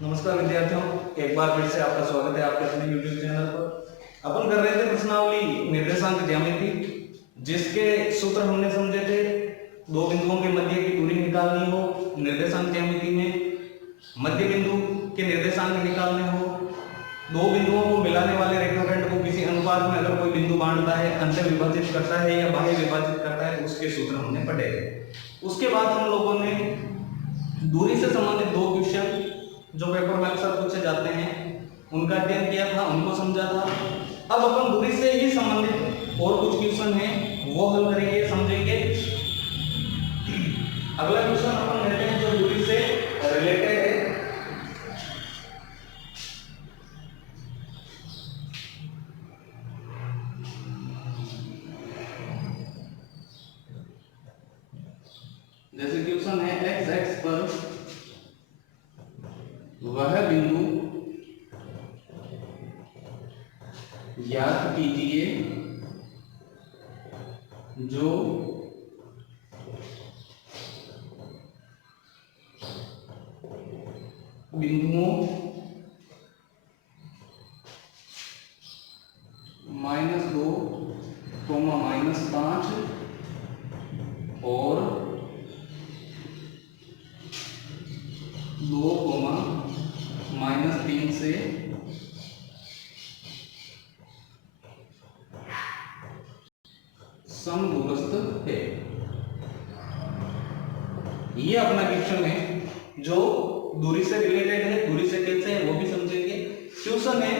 नमस्कार विद्यार्थियों, एक बार फिर से आपका स्वागत है आपके अपने YouTube चैनल पर। अपन कर रहे थे प्रश्नावली निर्देशांक ज्यामिति, जिसके सूत्र हमने समझे थे। दो बिंदुओं के मध्य की दूरी निकालनी हो निर्देशांक ज्यामिति में, मध्य बिंदु के निर्देशांक निकालने हो, दो बिंदुओं को मिलाने वाले रेखाखंड को किसी अनुपात में अगर कोई बिंदु बांटता है, अंतर विभाजित करता है या बाह्य विभाजित करता है, तो उसके सूत्र हमने पढ़े थे। उसके बाद हम लोगों ने दूरी से संबंधित दो क्वेश्चन जो पेपर में अक्सर पूछे जाते हैं उनका अध्ययन किया था, उनको समझा था। अब अपन दूरी से ही संबंधित और कुछ क्वेश्चन हैं वो हल करेंगे, समझेंगे। अगला क्वेश्चन अपन लेते हैं जो दूरी से रिलेटेड है। जैसे क्वेश्चन है एक्स एक्स पर वह बिंदु ज्ञात कीजिए जो बिंदुओं -2, -5 और 2, -3 से समदूरस्थ है। ये अपना क्वेश्चन है जो दूरी से रिलेटेड है। दूरी से कैसे है वो भी समझेंगे। क्वेश्चन है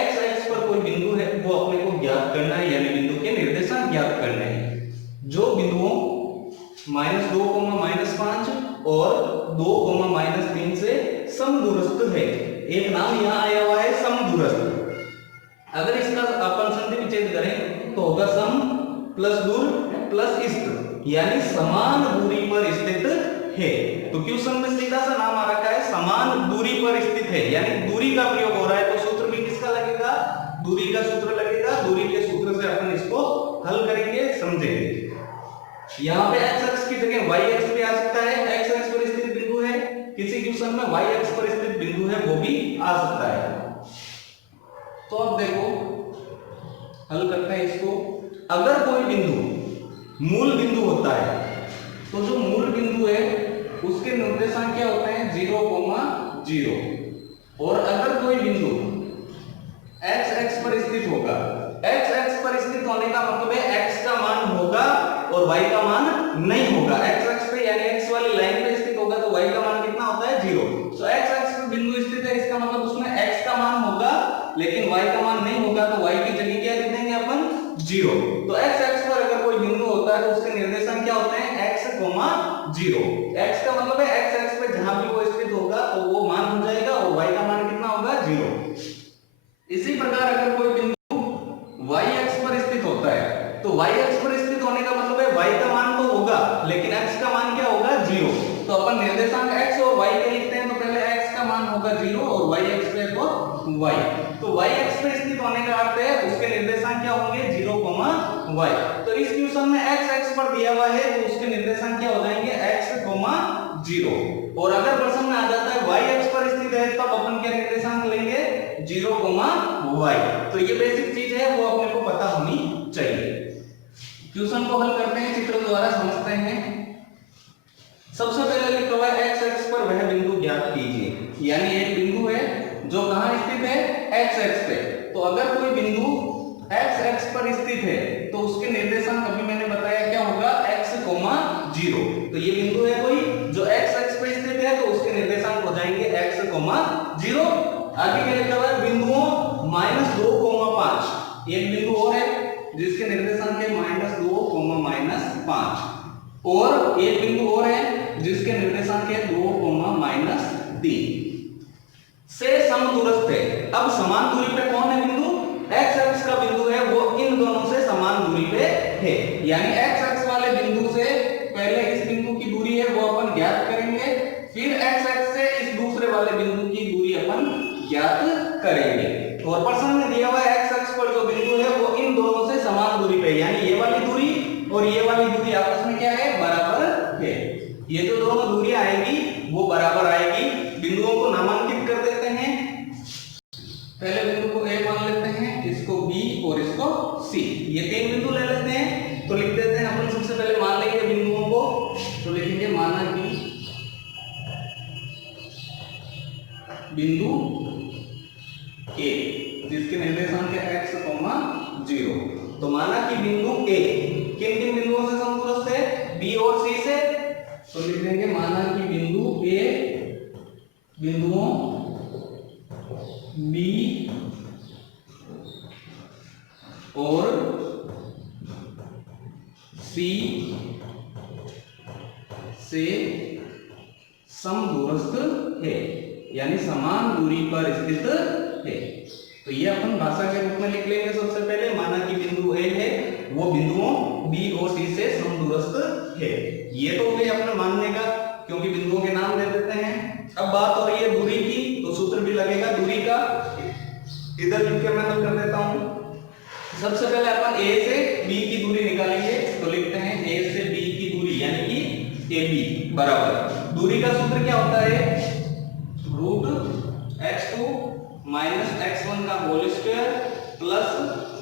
एक्स एक्स पर कोई बिंदु है, वो अपने को ज्ञात करना है, यानी बिंदु के निर्देशांक ज्ञात करने हैं। जो बिंदुओं -2, -5 और 2, -3 से समदूरस्थ है। एक नाम यहाँ आया हुआ है समदूरस्थ। अगर इसका अपन संधि विच्छेद करें तो होगा सम प्लस दूर प्लस इष्ट, यानी समान दूरी पर स्थित है। तो क्वेश्चन में सीधा सा नाम आ रखा है समान दूरी पर स्थित है, यानी दूरी का प्रयोग हो रहा है। तो सूत्र भी किसका लगेगा? दूरी का सूत्र लगेगा। दूरी के सूत्र से अपन इसको हल करेंगे, समझेंगे। यहाँ पे x अक्ष की जगह y अक्ष भी आ सकता है। x अक्ष पर स्थित बिंदु है, किसी क्वेश्चन में y अक्ष पर स्थित बिंदु है, वो भी आ सकता है। तो अब देखो हल करते हैं इसको। अगर कोई बिंदु मूल बिंदु होता है तो जो मूल बिंदु है उसके निर्देशांक क्या होते हैं? 0, 0। और अगर कोई बिंदु x x पर स्थित होगा, x x पर स्थित होने का मतलब है x का मान होगा और y का मान नहीं होगा। x अक्ष पे यानी x वाली लाइन पे स्थित होगा तो y का मान कितना होता है? 0। तो x अक्ष पे बिंदु स्थित है, इसका मतलब उसमें x का मान होगा लेकिन y का मान नहीं होगा, तो y की जगह क्या लिख देंगे अपन? 0। तो x अक्ष पर अगर कोई बिंदु होता है तो उसके निर्देशांक क्या होते हैं? x, 0। x का मतलब है x अक्ष पे जहां भी वो स्थित होगा तो वो मान हो जाएगा और y का मान कितना होगा? 0। इसी प्रकार अगर कोई बिंदु y अक्ष पर स्थित होता है तो y अक्ष पर स्थित होने का मतलब है y का मान तो होगा लेकिन x का मान क्या होगा? 0। तो अपन निर्देशांक x और y के लिखते हैं तो पहले x का मान होगा 0 और y अक्ष पे तो y। तो y अक्ष पे स्थित होने का अर्थ है उसके निर्देशांक क्या होंगे? 0, y। तो इस क्वेश्चन में x अक्ष पर दिया हुआ है तो उसके निर्देशांक क्या हो जाएंगे? x, 0। और अगर प्रश्न में आ जाता है y अक्ष पर स्थित है तब अपन क्या निर्देशांक लेंगे? 0, y। तो ये बेसिक चीज है, वो अपने को पता होनी चाहिए। क्वेश्चन को हल करते हैं, चित्र द्वारा समझते हैं। सबसे पहले लिखा हुआ है x अक्ष पर वह बिंदु ज्ञात कीजिए, यानी एक बिंदु है जो कहां स्थित है? x अक्ष पे। तो अगर कोई बिंदु x अक्ष पर स्थित है तो उसके निर्देशांक अभी मैंने बताया क्या होगा? x, 0। तो ये बिंदु है कोई जो x अक्ष पर स्थित है तो उसके निर्देशांक हो जाएंगे x, 0। आगे क्या लिखा हुआ है? बिंदुओं -2, 5। एक बिंदु और है जिसके निर्देशांक है -2, -5 और एक बिंदु और है जिसके निर्देशांक है 2, -3 से समदूरस्थ है। अब समान दूरी पे कौन है बिंदु? x अक्ष का बिंदु है, वो इन दोनों से समान दूरी पे है। यानी x अक्ष वाले बिंदु से पहले इस बिंदु की दूरी है वो अपन ज्ञात करेंगे, फिर x अक्ष से इस दूसरे वाले बिंदु की दूरी अपन ज्ञात करेंगे। और प्रश्न में दिया हुआ है x अक्ष पर जो बिंदु है वो इन दोनों से समान दूरी पे, यानी ये वाली दूरी और ये वाली दूरी आपस में क्या है? बराबर है। ये जो दोनों दूरियां आएगी वो बराबर आएगी। बिंदुओं को नामांकित कर बिंदु ए जिसके निर्देशांक है x, 0। तो माना कि बिंदु ए किन किन बिंदुओं से समदूरस्थ है, b और c से। तो लिख देंगे माना कि बिंदु ए बिंदुओं b और c से समदूरस्थ है, यानी समान दूरी पर स्थित है। तो ये अपन भाषा के रूप में लिख लेंगे। सबसे पहले माना कि बिंदु ए है वो बिंदुओं बी और सी से समदूरस्थ है। ये तो हो गई अपने मानने का, क्योंकि बिंदुओं के नाम दे देते हैं। अब बात हो रही है दूरी की, तो सूत्र भी लगेगा दूरी का। इधर लिख के मैं हल कर देता हूं। सबसे पहले अपन ए से बी की दूरी निकालेंगे। तो लिखते हैं ए से बी की दूरी यानी कि ए बी बराबर, दूरी का सूत्र क्या होता है, रूट x2 माइनस x1 का whole square plus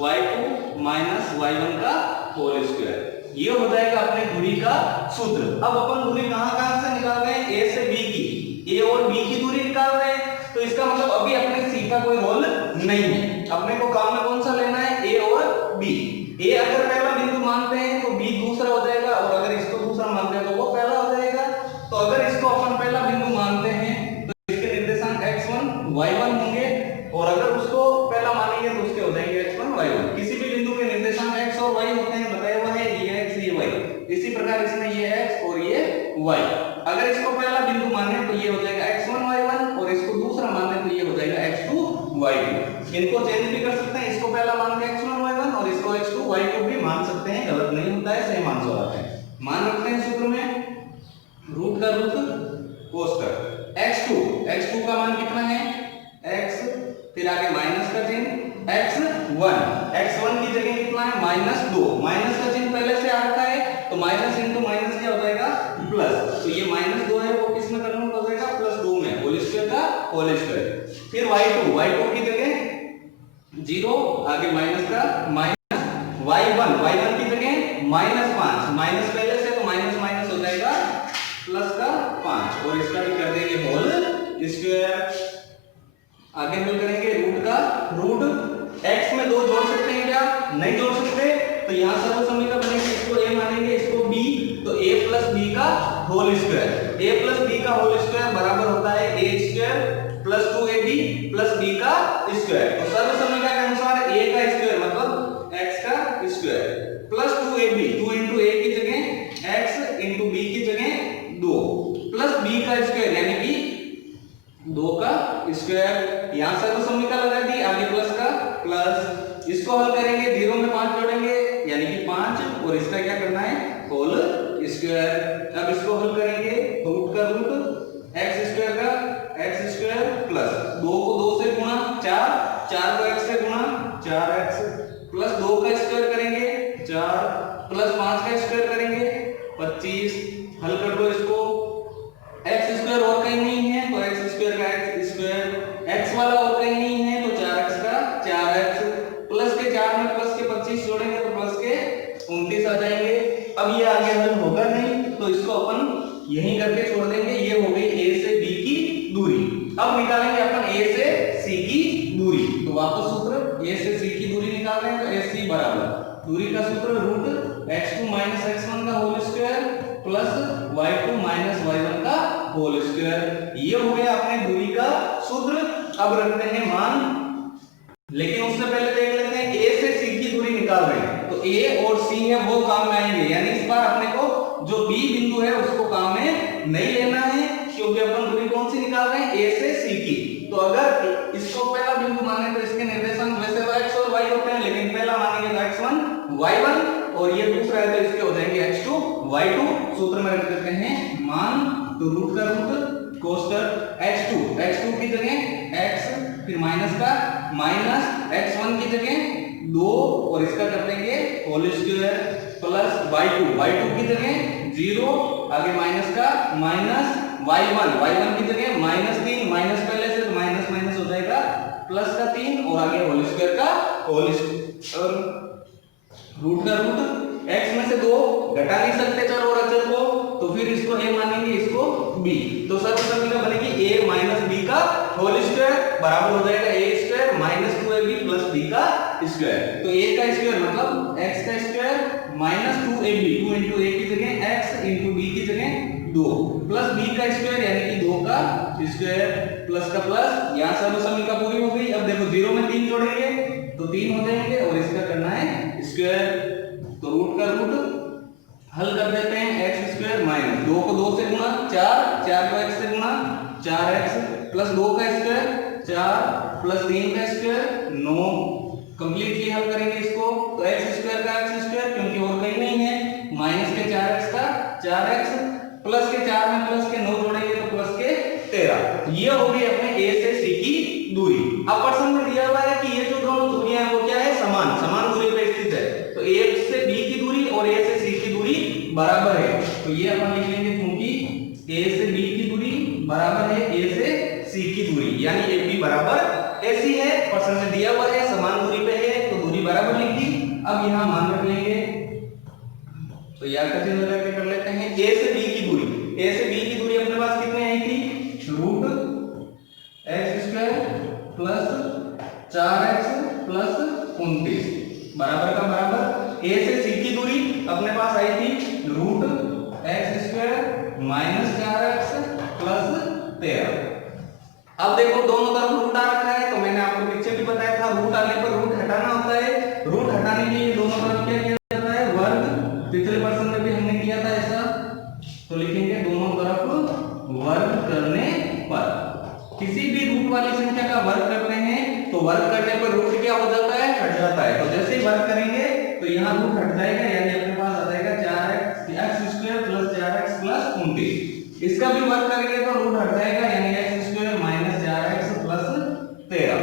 y2 minus y1 का होल स्क्वायर। ये हो जाएगा अपने दूरी का सूत्र। अब अपन दूरी कहां से निकाल रहे हैं, a से b की, a और b की दूरी निकाल रहे हैं। तो इसका मतलब अभी अपने c का कोई रोल नहीं है। अपने को काम में कौन सा लेना है, a और b। a अगर पहला बिंदु मानते हैं तो b दूसरा हो जाएगा, और अगर इसको दूसरा मानते हैं तो वो पहला हो जाएगा। तो अगर इसको अपन पहला बिंदु मानते हैं तो इसके निर्देशांक x1 y1 होंगे, और अगर उसको पहला मानेंगे तो उसके हो जाएंगे x1 y1। किसी भी बिंदु के निर्देशांक x और y होते हैं, बताया हुआ है, ये x ये y। इसी प्रकार इसमें ये x और ये y। अगर इसको पहला बिंदु माने तो ये हो जाएगा x1 y1, और इसको दूसरा माने तो ये हो जाएगा x2 y2। इनको चेंज भी कर सकते हैं, इसको पहला मान के x1 y1 और इसको x2 y2 भी मान सकते हैं, गलत नहीं होता है, सही आंसर आता है। मान रखते हैं सूत्र में रूट का रूट कोष्टक x2 का मान कितना है x, फिर आगे माइनस का चिन्ह x1 की जगह कितना है -2, माइनस का चिन्ह पहले से आ रखा है, तो माइनस इंटू माइनस क्या हो जाएगा प्लस। तो ये -2 है वो किस में कन्वर्ट हो जाएगा, +2 में, होल स्क्वायर का होल स्क्वायर। फिर y2 की जगह 0, आगे माइनस का माइनस, y1 की जगह -5, माइनस पहले से तो माइनस माइनस हो जाएगा प्लस का 5, और इसका भी कर देंगे होल स्क्वायर। आगे हल करेंगे रूट का रूट, x में 2 जोड़ सकते हैं क्या, नहीं जोड़ सकते, तो यहां सर्व समीकरण बनेगी, इसको a मानेंगे इसको b, तो a प्लस b का whole square, a plus b का होल स्क्वायर बराबर होता है a square plus 2ab plus b का स्क्वायर। तो सर्व समीकरण के अनुसार a का स्क्वायर मतलब x का square plus 2ab, 2 into a की जगह x into b की जगह 2 प्लस b का स्क्वायर यानी कि 2 का स्क्वायर। यहां सर्व समीकरण लगा दी, आगे प्लस का प्लस, इसको हल करेंगे 0 में 5 जोड़ेंगे यानी कि 5, और इसका क्या करना है होल स्क्वायर। अब इसको हल करेंगे रूट का रूट x स्क्वायर का x स्क्वायर प्लस 2 को 2 से गुणा 4 को x से गुणा 4x प्लस 2 का स्क्वायर करेंगे 4 प्लस 5 का स्क्वायर करेंगे 25। हल कर दो इसको, x स्क्वायर और कहीं नहीं है तो x स्क्वायर का x स्क्वायर, x वाला और कहीं नहीं है तो 4x का 4x, प्लस के 4 में प्लस के 25 जोड़ेंगे तो प्लस के 29 आ जाएंगे। अब ये आगे हल होगा नहीं तो इसको अपन यहीं करके छोड़ देंगे। ये हो गई a से b की दूरी। अब निकालेंगे अपन a से c की दूरी। तो वापस सूत्र a से c की दूरी निकाल रहे हैं, तो ac बराबर दूरी का सूत्र रूट x2 माइनस x1 का whole square plus y2 minus y1 का होल स्क्वायर। ये हो गया अपने दूरी का सूत्र। अब रखते हैं मान, लेकिन उससे पहले देख लेते हैं a से c की दूरी निकाल रहे हैं, तो a और c है वो काम में आएंगे, यानी इस बार अपने को जो b बिंदु है उसको काम में नहीं लेना है, क्योंकि अपन दूरी कौन सी निकाल रहे हैं a से c की। तो अगर इसको पहला बिंदु माने तो इसके निर्देशांक वैसे तो x और y होते हैं, लेकिन पहला मानेंगे तो x1 y1, और ये दूसरा है तो इसके हो जाएंगे x2 y2। सूत्र में रख देते हैं मान, तो रूट का रूट कोष्टक x2 की जगह x, फिर माइनस का माइनस x1 की जगह 2, और इसका कर देंगे होल स्क्वायर प्लस y2 की जगह 0, आगे माइनस का माइनस y1 की जगह -3, माइनस पहले से तो माइनस माइनस हो जाएगा प्लस का 3, और आगे होल स्क्वायर का होल स्क्वायर। रूट का रूट x में से 2 घटा नहीं सकते चर और अचर को, तो फिर इसको a मानेंगे इसको b, तो सर्व समीकरण बनेगी a माइनस b का होल स्क्वायर बराबर हो जाएगा A square minus 2ab plus b का स्क्वायर। तो a का स्क्वायर मतलब x का square minus 2ab 2 into a की जगह x इंटू b की जगह 2 प्लस b का स्क्वायर यानी कि 2 का स्क्वायर प्लस का प्लस, यहाँ से समीकरण पूरी हो गई। अब देखो 0 में 3 जोड़ेंगे तो 3 हो जाएंगे और इसका करना है स्क्वायर, तो रूट का रूट हल कर देते हैं एक्स स्क्वायर माइनस 2 को 2 से गुणा 4 को x से गुणा 4x प्लस 2 का स्क्वायर 4 प्लस 3 का स्क्वायर 9। कंप्लीटली हल करेंगे इसको तो x स्क्वायर का x स्क्वायर क्योंकि और कहीं नहीं है, माइनस के 4x का 4x प्लस के 4 में प्लस के 9 जोड़ेंगे तो प्लस के 13। ये हो गई अपने a से c की दूरी। अब प्रश्न में दिया हुआ है कि ये जो दोनों दूरियां हैं वो क्या है, समान दूरी पे स्थित है। तो a से b की दूरी और a से c की दूरी बराबर है, तो ये अपन लिख लेंगे क्योंकि a से b की दूरी बराबर है a से c की दूरी, यानी ab बराबर ac है। प्रश्न में दिया हुआ है समान दूरी पे है तो दूरी बराबर लिख दी। अब यहाँ मान रख लेंगे तो या का चिन्ह करके कर लेते हैं a से b की दूरी। a से b की दूरी अपने पास कितने आई थी, root x square plus 4x plus 29 बराबर का बराबर। a से c की दूरी अपने पास आई थी root x square minus 4x plus 13। अब देखो दोनों तरफ रूट आ रखा है, तो मैंने आपको पीछे भी बताया था रूट आने पर रूट हटाना होता है। रूट हटाने के लिए दोनों तरफ क्या किया जाता है, वर्ग। पिछले प्रश्न में भी हमने किया था ऐसा, तो लिखेंगे दोनों तरफ वर्ग करने पर। किसी भी रूट वाली संख्या का वर्ग करते हैं तो वर्ग करने पर रूट क्या हो जाता है, हट जाता है। तो जैसे ही वर्ग करेंगे तो यहाँ रूट हट जाएगा, यानी अपने पास आ जाएगा 4x square plus 4x plus 29। इसका भी वर्ग करेंगे तो रूट हट जाएगा, यानी x square minus 4x plus 13।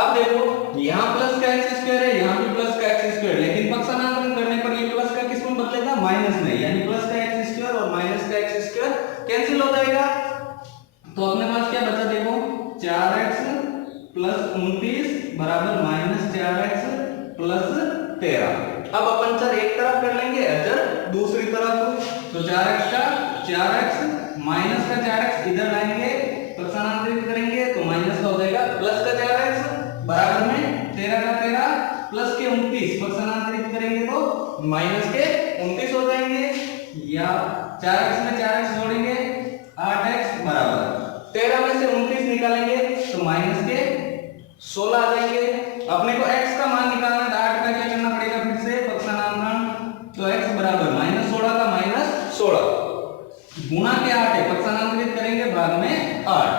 अब देखो यहाँ प्लस का x स्क्वायर है, यहाँ भी प्लस का x स्क्वायर, लेकिन पक्षांतरण करने पर ये प्लस का किस में बदलेगा, माइनस में, यानी प्लस का x स्क्वायर और माइनस का x स्क्वायर कैंसिल हो जाएगा। तो अपने पास क्या बचा, देखो 4x प्लस 29 बराबर माइनस 4x प्लस 13। अब अपन सर एक तरफ कर लेंगे अचर दूसरी तरफ, तो 4x का 4x माइनस का 4x इधर लाएंगे, स्थानांतरित करेंगे तो माइनस का हो जाएगा प्लस का 4x बराबर में 13 का 13 प्लस के 29 स्थानांतरित करेंगे तो माइनस के 29 हो जाएंगे, या 4x में 4x जोड़ेंगे 8x बराबर 13 में से 29 निकालेंगे तो माइनस के 16 आ जाएंगे। अपने को x का मान निकालना है, 8 का क्या करना पड़ेगा फिर से पक्षांतरण, तो x बराबर माइनस 16 का माइनस 16 गुणा के 8 है, पक्षांतरित करेंगे भाग में 8,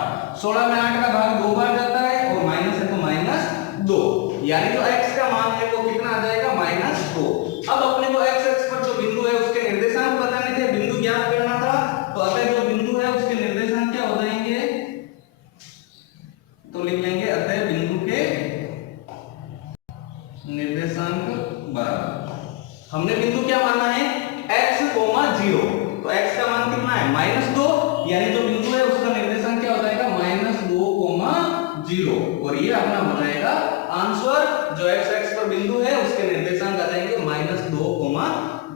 16 में 8 का भाग 2 बार जाता है और माइनस है तो माइनस 2, यानी जो x का मान है वो कितना आ जाएगा, माइनस 2। अब अपने को x एक्स पर जो बिंदु है उसके निर्देशांक बताने थे, बिंदु ज्ञात करना था, तो अतः जो बिंदु है उसके निर्देशांक क्या हो जाएंगे, तो लिख लेंगे अतः बिंदु के निर्देशांक बराबर, हमने बिंदु क्या माना है x, 0, तो x का मान कितना है -2, यानी जो बिंदु है उसका निर्देशांक क्या हो जाएगा -2, 0, और ये अपना हो जाएगा आंसर। जो x एक्स पर बिंदु है उसके निर्देशांक आ जाएंगे -2,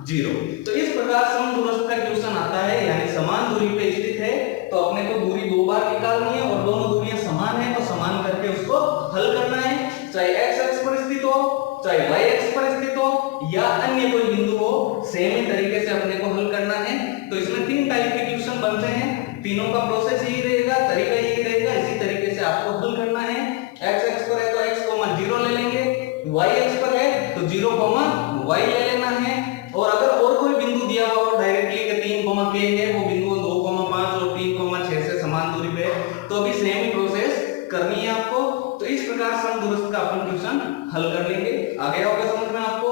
0। तो इस प्रकार समदूरस्थ का क्वेश्चन आता है, यानी समान दूरी पे स्थित है तो अपने को दूरी 2 बार निकालनी है और दोनों दूरियां समान है तो समान करके उसको हल करना है, चाहे x एक्स पर स्थित हो चाहे y एक्स पर स्थित हो या अन्य कोई बिंदु हो, सेम ही तरीके से अपने को हल करना है। तो इसमें 3 टाइप के क्वेश्चन बनते हैं, तीनों का प्रोसेस यही रहेगा, तरीका यही रहेगा, इसी तरीके से आपको हल करना है। x एक्स पर है तो x, 0 ले लेंगे, y एक्स पर है तो 0, y ले लेना है, और अगर और कोई बिंदु दिया हुआ हो डायरेक्टली के 3, k है, वो बिंदु 2, 5 और 3, 6 से समान दूरी पे, तो भी सेम ही प्रोसेस करनी है आपको। तो इस प्रकार समदूरस्थ का अपन क्वेश्चन हल कर लेंगे, आ गया होगा समझ में आपको।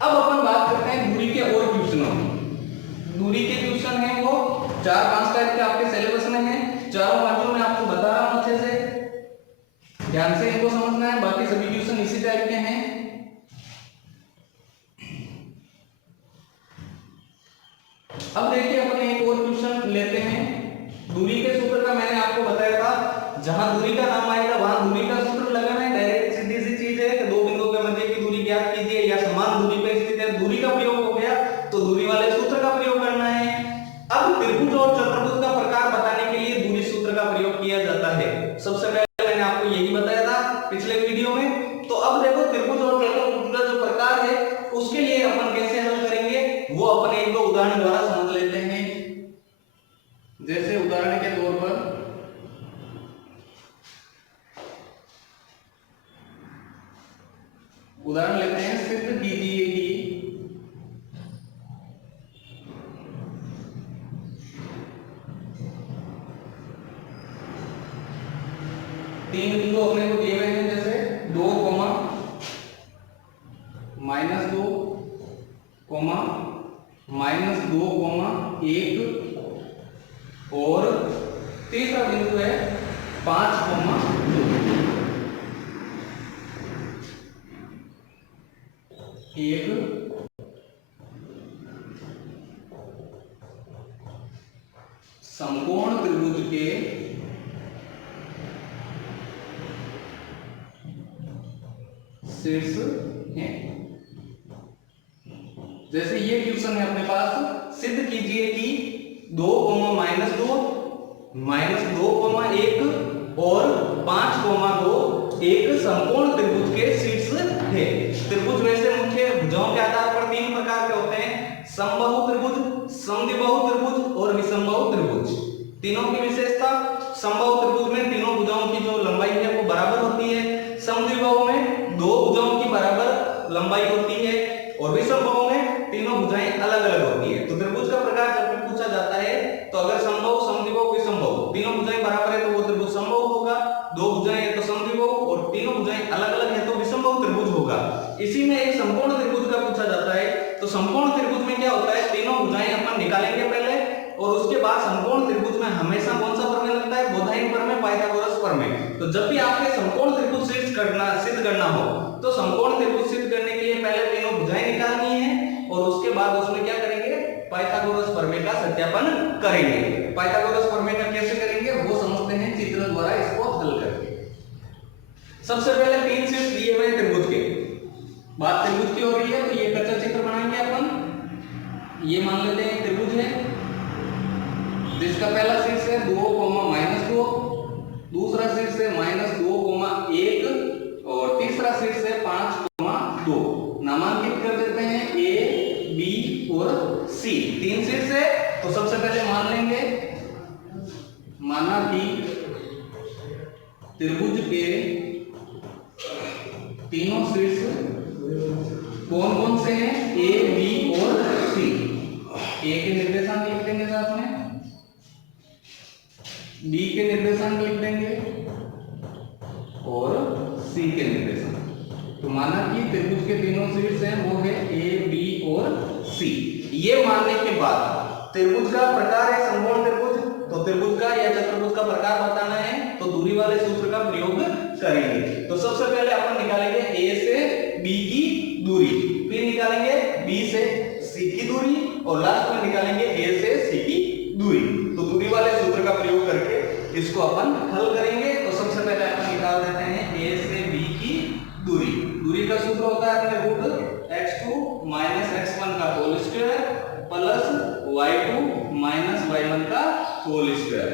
अब अपन बात करते हैं दूरी के और क्वेश्चनों की। दूरी के क्वेश्चन हैं वो 4-5 टाइप के आपके सिलेबस में हैं, चारों पांचों में आपको बता रहा हूं, अच्छे से ध्यान से इनको समझना है, बाकी सभी क्वेश्चन इसी टाइप के हैं। अब देखिए अपन एक और क्वेश्चन लेते हैं, दूरी के सूत्र का मैंने आपको बताया था, जहां दूरी का नाम आएगा वहां दूरी का सूत्र लगाना है। डायरेक्ट सीधी सी चीज है कि दो बिंदुओं के मध्य की दूरी ज्ञात कीजिए, या समान दूरी पे स्थित है, दूरी का प्रयोग हो गया तो दूरी वाले सूत्र का प्रयोग करना है। अब त्रिभुज और चतुर्भुज का प्रकार बताने के लिए दूरी सूत्र का प्रयोग किया अपन एक दो उदाहरण द्वारा समझ लेते हैं। जैसे उदाहरण के तौर पर उदाहरण लेते हैं, सिद्ध कीजिए कि तीन बिंदु अपने को दिए हुए हैं, जैसे 2, -2, -2, -1 और तीसरा बिंदु है 5, 2। एक समकोण त्रिभुज के शीर्ष हैं। जैसे ये क्वेश्चन है अपने पास, सिद्ध कीजिए कि 2, -2, -2, 1 और 5, 2 एक समकोण त्रिभुज के शीर्ष है। त्रिभुज वैसे मुख्य भुजाओं के आधार पर तीन प्रकार के होते हैं, समबाहु त्रिभुज, समद्विबाहु त्रिभुज और विषमबाहु त्रिभुज। तीनों की विशेषता, समबाहु त्रिभुज में तीनों भुजाओं की जो लंबाई है वो बराबर होती है, समद्विबाहु में दो भुजाओं की बराबर लंबाई होती है और विषमबाहु में तीनों भुजाएं अलग अलग होती है। तो त्रिभुज का प्रकार जब भी पूछा जाता है तो अगर समबाहु, समद्विबाहु, विषमबाहु तीनों भुजाएं बराबर है तो वो त्रिभुज समबाहु होगा, दो भुजाएं है तो समद्विबाहु और तीनों भुजाएं अलग अलग है तो विषमबाहु त्रिभुज होगा। इसी में एक समकोण त्रिभुज का पूछा जाता है। तो समकोण त्रिभुज में क्या होता है, तीनों भुजाएं अपन निकालेंगे पहले और उसके बाद समकोण त्रिभुज में हमेशा कौन सा प्रमेय लगता है, बोधायन प्रमेय, पाइथागोरस प्रमेय। तो जब भी आपके समकोण त्रिभुज सिद्ध करना हो तो समकोण त्रिभुज सिद्ध करने के लिए पहले तीनों भुजाएं निकालनी है और उसके बाद उसमें क्या करेंगे, पाइथागोरस प्रमेय का सत्यापन करेंगे। पाइथागोरस प्रमेय का कैसे करेंगे वो समझते हैं चित्र द्वारा इसको हल करके। सबसे पहले तीन शीर्ष दिए हुए त्रिभुज के, बात त्रिभुज की हो रही है तो ये कच्चा चित्र बनाएंगे अपन। ये मान लेते हैं त्रिभुज है जिसका पहला शीर्ष है 2, -2, दूसरा शीर्ष है -2, 1 और तीसरा शीर्ष है 5, 2। नामांकित कर देते हैं A, B और C। तीन शीर्ष है तो सबसे पहले मान लेंगे, माना कि त्रिभुज के तीनों शीर्ष कौन कौन से हैं, A, B और C। A के निर्देशांक लिख देंगे साथ में, B के निर्देशांक लिख देंगे और C के निर्देशांक। तो माना कि त्रिभुज के तीनों शीर्ष हैं वो है A, B और C। ये मानने के बाद त्रिभुज का प्रकार है समकोण त्रिभुज, तो त्रिभुज का या चतुर्भुज का प्रकार बताना है तो दूरी वाले सूत्र का प्रयोग करेंगे। तो सबसे पहले अपन निकालेंगे A से B की दूरी, फिर निकालेंगे B से C की दूरी और लास्ट में निकालेंगे A से C की दूरी। तो दूरी वाले सूत्र का प्रयोग करके इसको अपन हल करेंगे। तो सबसे पहले अपन निकाल देते हैं A से B की दूरी। दूरी का सूत्र होता है अपने √x2 - x1 का whole square plus y2 - y1 का होल स्क्वायर।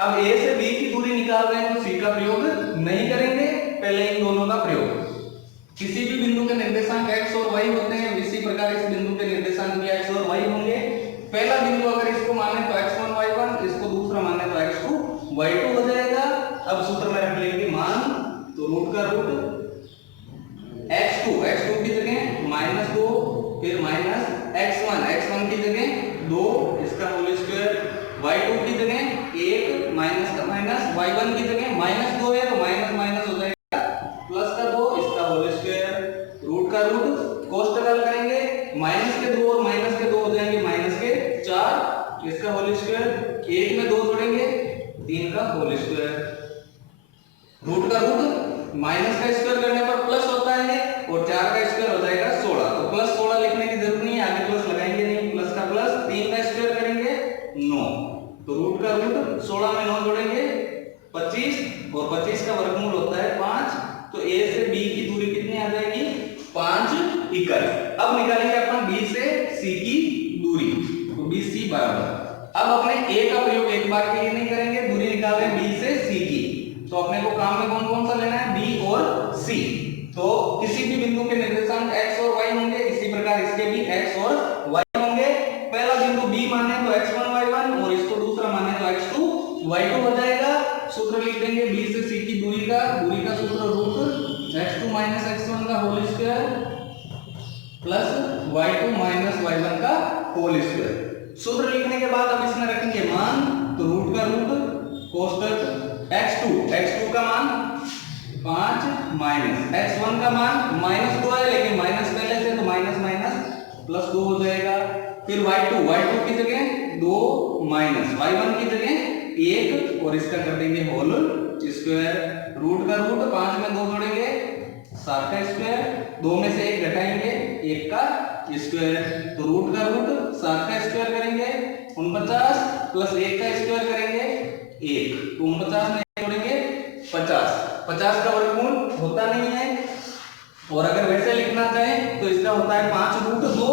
अब A से B की दूरी निकाल रहे हैं तो C का प्रयोग नहीं करेंगे, पहले इन दोनों का प्रयोग। किसी भी बिंदु के निर्देशांक x और y होते हैं, इसी प्रकार इस बिंदु के निर्देशांक भी x और y होंगे। पहला बिंदु अगर इसको माने तो x1 y1, इसको दूसरा माने तो x2 y2 हो जाएगा। अब सूत्र में रख लेंगे मान, तो रूट का रूट x2 की जगह -2, फिर -x1 की जगह 2 इसका होल स्क्वायर, y2 की जगह 1 माइनस का माइनस, y1 की जगह -2 है तो माइनस हो जाएगा प्लस का 2 इसका होल स्क्वायर, रूट का रूट कोष्टक हल करेंगे, माइनस के 2 और माइनस के 2 हो जाएंगे माइनस के 4 इसका होल स्क्वायर, 1 में 2 जोड़ेंगे 3 का होल स्क्वायर, रूट का रूट माइनस का स्क्वायर करने पर प्लस होता है और 4 का स्क्वायर हो जाएगा 16। तो प्लस 16 लिखने की जरूरत नहीं है, आगे प्लस लगाएंगे नहीं, प्लस का प्लस, 3 का स्क्वायर करेंगे 9। तो रूट का रूट 16 में 9 जोड़ेंगे 25 और 25 का वर्गमूल होता है 5। तो A से B की दूरी कितनी आ जाएगी, 5 इकाई। अब निकालेंगे अपन B से C की दूरी, तो BC बराबर। अब अपने A का प्रयोग एक बार के लिए नहीं करेंगे, दूरी निकाल रहे हैं B से C की, तो अपने को काम में कौन कौन सा लेना है, B और C। तो किसी भी बिंदु के निर्देशांक x और y होंगे, इसी प्रकार इसके भी x और y होंगे। Whole square. सूत्र लिखने के बाद अब इसमें रखेंगे मान, तो रूट का रूट कोष्टक x2 का मान 5 माइनस x1 का मान -2 है, लेकिन माइनस पहले से तो माइनस माइनस प्लस 2 हो जाएगा। फिर y2 की जगह 2 माइनस y1 की जगह 1 और इसका कर देंगे होल स्क्वायर। रूट का रूट 5 में 2 जोड़ेंगे 7 का स्क्वायर, 2 में से 1 घटाएंगे 1 का स्क्वायर, तो रूट का रूट 7 का स्क्वायर करेंगे 49 प्लस 1 का स्क्वायर करेंगे 1, तो 49 में 1 जोड़ेंगे 50 का वर्गमूल होता नहीं है। और अगर वैसे लिखना चाहें तो इसका होता है 5 रूट 2,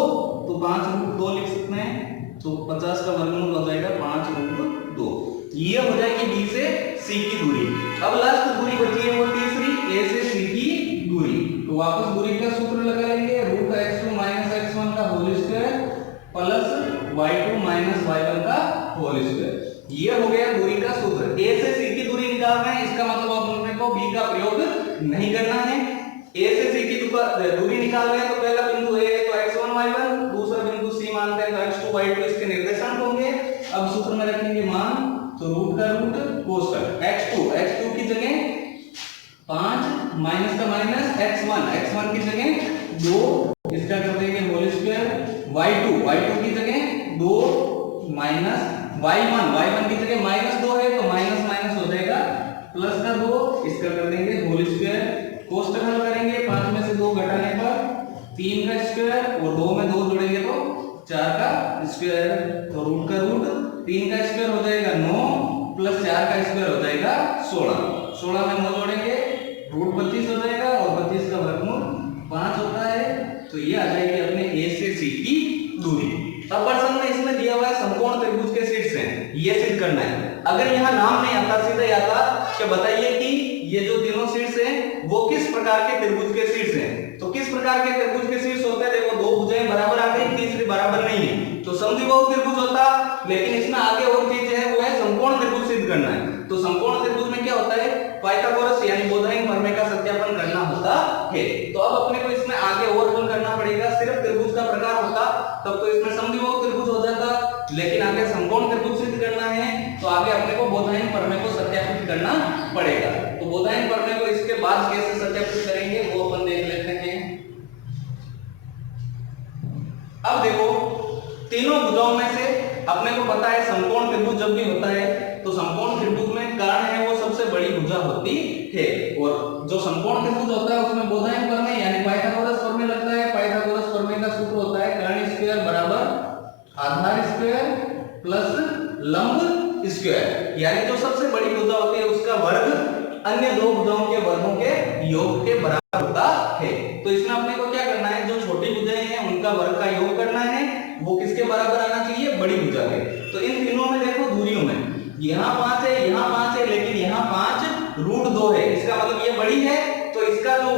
तो 5 रूट 2 लिख सकते हैं, तो 50 का वर्गमूल हो जाएगा 5 रूट 2। ये हो जाएगी बी से सी की दूरी। अब लास्ट दूरी बची है वो तीसरी ए से सी की दूरी, तो वापस दूरी का सूत्र लगा लेंगे, रूट x2 माइनस x1 का whole square plus y2 minus y1 का होल स्क्वायर। ये हो गया दूरी का सूत्र। ए से सी की दूरी निकालना है, इसका मतलब आप लोगों को बी का प्रयोग नहीं करना है। ए से सी की दूरी निकाल रहे हैं, तो पहला बिंदु ए है तो x1 y1, दूसरा बिंदु सी मानते हैं तो x2 y2 इसके निर्देशांक होंगे। अब सूत्र में रखेंगे मान, तो रूट का रूट कोष्टक x2 की जगह 5 माइनस का माइनस x1 की जगह 2, इसका कर देंगे होल स्क्वायर। y2 की जगह 2 माइनस y1 की जगह -2 है तो माइनस माइनस हो जाएगा प्लस का 2, इसका कर देंगे होल स्क्वायर। कोष्टक हल करेंगे, 5 में से 2 घटाने पर 3 का स्क्वायर और 2 में 2 जोड़ेंगे तो 4 का स्क्वायर, तो रूट का रूट 3 का स्क्वायर हो जाएगा 9 प्लस 4 का स्क्वायर हो जाएगा 16 में 9 जोड़ेंगे रूट 25 हो जाएगा और 25 का वर्गमूल 5 होता है। तो ये आ जाएगी अपने ए से सी की दूरी। अब प्रश्न में इसमें दिया हुआ है समकोण त्रिभुज के शीर्ष हैं, ये सिद्ध करना है। अगर यहाँ नाम नहीं आता, सीधे आता कि बताइए कि ये जो तीनों शीर्ष हैं वो किस प्रकार के त्रिभुज के शीर्ष हैं, तो किस प्रकार के त्रिभुज के शीर्ष होते हैं। देखो दो भुजाएं बराबर आ गई, तीसरी बराबर नहीं है तो समद्विबाहु त्रिभुज होता, लेकिन इसमें आगे और चीज है वो है समकोण त्रिभुज सिद्ध करना है। तो समकोण त्रिभुज में क्या होता है, पाइथागोरस यानी बोधायन प्रमेय का सत्यापन करना होता है। तो अब अपने को इसमें आगे और हल करना पड़ेगा। सिर्फ त्रिभुज का प्रकार होता तब तो इसमें समद्विबाहु त्रिभुज हो जाता, लेकिन आगे समकोण त्रिभुज सिद्ध करना है तो आगे अपने को बोधायन प्रमेय को सत्यापित करना पड़ेगा। तो बोधायन प्रमेय को इसके बाद कैसे सत्यापित करेंगे वो अपन देख लेते हैं। अब देखो तीनों भुजाओं में से अपने को पता है समकोण त्रिभुज जब भी होता है तो समकोण त्रिभुज में कर्ण है वो सबसे बड़ी भुजा होती है, और जो समकोण त्रिभुज होता है उसमें बोधायन प्रमेय यानी पाइथागोरस प्रमेय लगता है। पाइथागोरस प्रमेय का सूत्र होता है कर्ण स्क्वायर बराबर आधार स्क्वायर प्लस लंब स्क्वायर, यानी जो सबसे बड़ी भुजा होती है उसका वर्ग अन्य दो भुजाओं के वर्गों के योग के बराबर होता है। तो इसमें अपने को क्या करना है, जो छोटी भुजाएं हैं उनका वर्ग का योग करना है, वो किसके बराबर आना चाहिए, बड़ी भुजा के। तो इन तीनों में देखो दूरियों में यहाँ 5 है यहाँ 5 है, लेकिन यहाँ 5 रूट 2 है, इसका मतलब ये बड़ी है, तो इसका जो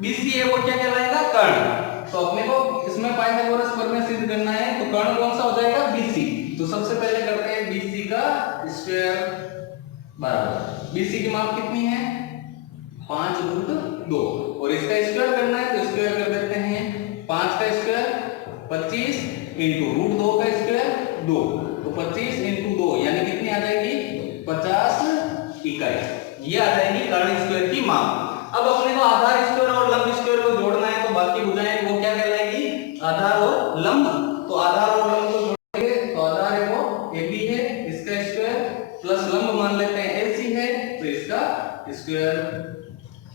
बीसी है वो क्या कहलाएगा, कर्ण। तो अपने को इसमें पाइथागोरस प्रमेय सिद्ध करना है, तो कर्ण कौन सा हो जाएगा, बीसी। तो सबसे पहले करते हैं बीसी का स्क्वायर बराबर, बीसी की माप कितनी है 5 रूट 2 और इसका स्क्वायर करना है तो स्क्वायर कर देते हैं 5 का स्क्वायर 25 इंटू रूट 2 का स्क्वायर 2, तो 25 इंटू 2 यानी कितनी आ जाएगी 50 इकाई, ये आ जाएगी कर्ण स्क्वायर की माप। अब अपने को आधार स्क्वायर और लंब स्क्वायर को जोड़ना है, तो बाकी भुजाएं वो क्या कहलाएगी, आधार और लंब। तो आधार और लंब को जोड़ेंगे तो आधार है वो AB है, इसका स्क्वायर प्लस लंब मान लेते हैं AC है तो इसका स्क्वायर।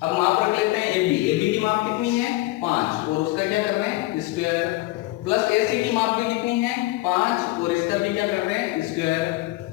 अब माप रख लेते हैं AB की माप कितनी है 5 और उसका क्या कर रहे हैं स्क्वायर, प्लस AC की माप भी कितनी है 5 और इसका भी क्या कर रहे हैं स्क्वायर।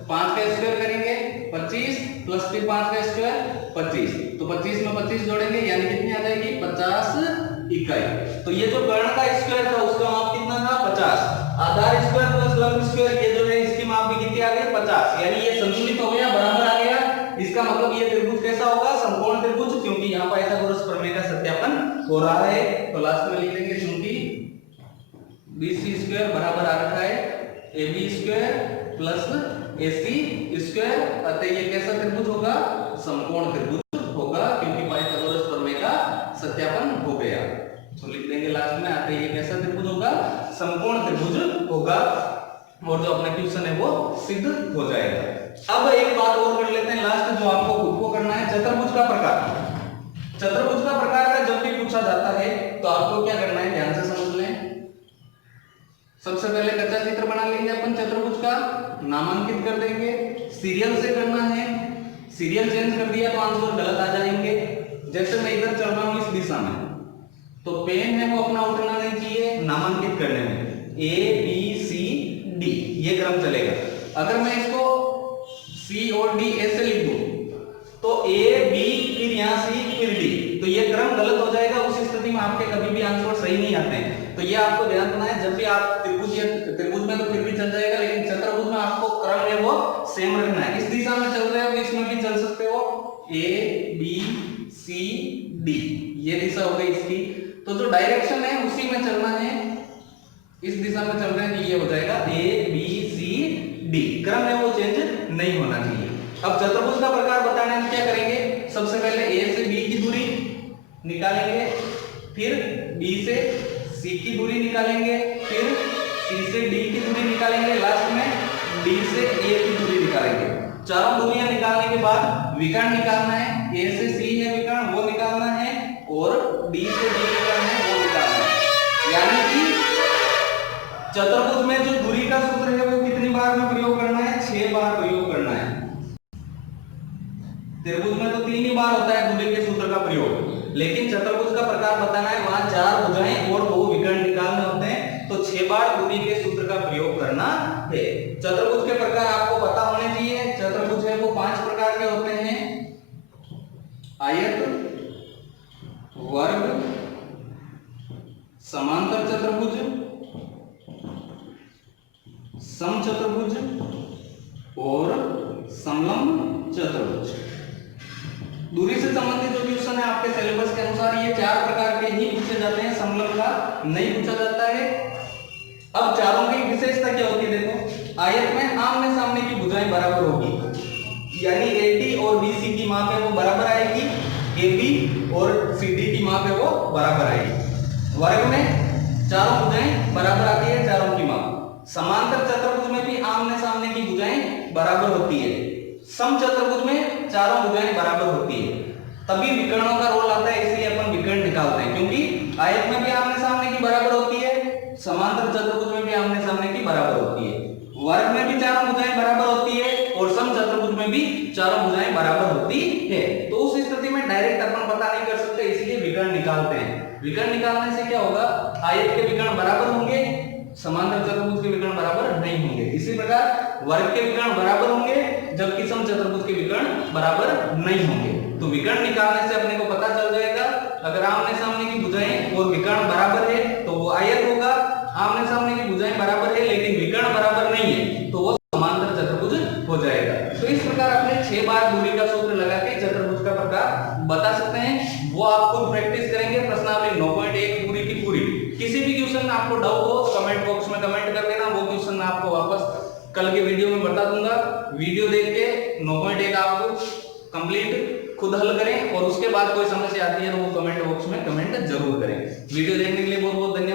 5 का स्क्वायर करेंगे 25 प्लस फिर 5 का स्क्वायर 25, तो 25 में 25 जोड़ेंगे यानी कितनी आ जाएगी 50 इकाई। तो ये जो कर्ण का स्क्वायर था उसका माप कितना था 50, आधार स्क्वायर प्लस लंब स्क्वायर ये जो है इसकी माप भी कितनी आ गई 50, यानी ये संतुलित हो गया, बराबर आ गया। इसका मतलब ये त्रिभुज कैसा होगा, समकोण त्रिभुज, क्योंकि यहाँ पाइथागोरस प्रमेय का सत्यापन हो रहा है। तो लास्ट में लिख लेंगे क्योंकि BC स्क्वायर बराबर आ रखा है AB square plus AC square, अतः ये कैसा त्रिभुज होगा, समकोण त्रिभुज होगा, क्योंकि पाइथागोरस प्रमेय का सत्यापन हो गया। तो लिख देंगे लास्ट में, अतः ये कैसा त्रिभुज होगा, समकोण त्रिभुज होगा। और जो अपना क्वेश्चन है वो सिद्ध हो जाएगा। अब एक बात और कर लेते हैं लास्ट, जो आपको खुद को करना है, चतुर्भुज का प्रकार। चतुर्भुज का प्रकार का जब भी पूछा जाता है तो आपको क्या करना है, ध्यान से समझ लें। सबसे पहले कच्चा चित्र बना लेंगे अपन चतुर्भुज का, नामांकित कर देंगे, सीरियल से करना है। सीरियल चेंज कर दिया तो आंसर गलत आ जाएंगे। जैसे मैं इधर चल रहा हूं इस दिशा में, तो पेन है वो अपना उठना नहीं चाहिए नामांकित करने में, ए बी सी डी ये क्रम चलेगा। अगर मैं इसको सी और डी ऐसे लिख दूं तो ए बी फिर यहां सी फिर डी, तो ये क्रम गलत हो जाएगा। उस स्थिति में आपके कभी भी आंसर सही नहीं आते हैं। तो ये आपको ध्यान रखना है, जब भी आप त्रिभुज में तो फिर भी चल जाएगा, लेकिन चतुर्भुज में आपको क्रम है वो सेम रखना है। इस दिशा में चल रहे हो इसमें भी चल सकते हो, ए बी सी डी ये दिशा हो गई इसकी। तो जो डायरेक्शन है उसी में चलना है, इस दिशा में चल रहे हैं तो ये हो जाएगा ए बी सी डी, क्रम है वो चेंज नहीं होना चाहिए। अब चतुर्भुज का प्रकार बताने हम क्या करेंगे, सबसे पहले ए से बी की दूरी निकालेंगे, फिर बी से सी की दूरी निकालेंगे, फिर सी से डी की दूरी निकालेंगे, लास्ट में डी से ए की दूरी निकालेंगे। चारों दूरियां निकालने के बाद विकर्ण निकालना है, ए से सी है विकर्ण वो निकालना है, और डी से डी विकर्ण है वो निकालना है। यानी कि चतुर्भुज में जो दूरी का सूत्र है वो कितनी बार में प्रयोग करना है, 6 बार प्रयोग करना है। त्रिभुज में तो 3 ही बार होता है दूरी के सूत्र का प्रयोग, लेकिन चतुर्भुज का प्रकार बताना है, वहां 4 भुजाएं और 2 विकर्ण निकालने होते हैं, तो 6 बार दूरी के सूत्र का प्रयोग करना है। चतुर्भुज के प्रकार आपको पता होने चाहिए। चतुर्भुज है वो 5 प्रकार के होते हैं, आयत, वर्ग, समांतर चतुर्भुज, समचतुर्भुज और समलंब चतुर्भुज। दूरी से संबंधित जो क्वेश्चन है आपके सिलेबस के अनुसार ये 4 प्रकार के ही पूछे जाते हैं, समलंब का नहीं पूछा जाता है। अब चारों की विशेषता क्या होती है, देखो आयत में आमने सामने की भुजाएं बराबर होगी, यानी एडी और बीसी की माप है वो बराबर आएगी, एबी और सीडी की माप है वो बराबर आएगी। वर्ग में चारों भुजाएं बराबर आती है, चारों की माप। समांतर चतुर्भुज में भी आमने सामने की भुजाएं बराबर होती है। समचतुर्भुज में चारों भुजाएं बराबर होती है। तभी विकर्णों का रोल आता है, इसलिए अपन विकर्ण निकालते हैं, क्योंकि आयत में भी आमने सामने की बराबर होती है, समांतर चतुर्भुज में भी आमने सामने की बराबर होती है, वर्ग में भी चारों भुजाएं बराबर होती है, और समचतुर्भुज में भी चारों भुजाएं बराबर होती है। तो उस स्थिति में डायरेक्ट अपन पता नहीं कर सकते, इसलिए विकर्ण निकालते हैं। विकर्ण निकालने से क्या होगा, आयत के विकर्ण बराबर होंगे, समांतर चतुर्भुज के विकर्ण बराबर नहीं होंगे। इसी प्रकार वर्ग के विकर्ण बराबर होंगे, जबकि समचतुर्भुज के विकर्ण बराबर नहीं होंगे। तो विकर्ण निकालने से अपने को पता चल जाएगा, अगर आमने सामने की भुजाएं और विकर्ण बराबर है तो वो आयत होगा, आमने सामने की भुजाएं बराबर है लेकिन विकर्ण बराबर नहीं है तो वो समांतर चतुर्भुज हो जाएगा। तो इस प्रकार अपने 6 बार दूरी का सूत्र लगा के चतुर्भुज का प्रकार बता सकते हैं। वो आप खुद प्रैक्टिस करेंगे, प्रश्नावली 9.1 पूरी की पूरी। किसी भी क्वेश्चन में आपको डाउट हो कमेंट बॉक्स में कमेंट कर देना, वो क्वेश्चन मैं आपको वापस कल के वीडियो में बता दूंगा। वीडियो देख के 9.1 आपको कंप्लीट खुद हल करें, और उसके बाद कोई समस्या आती है तो वो कमेंट बॉक्स में कमेंट जरूर करें। वीडियो देखने के लिए बहुत बहुत धन्यवाद।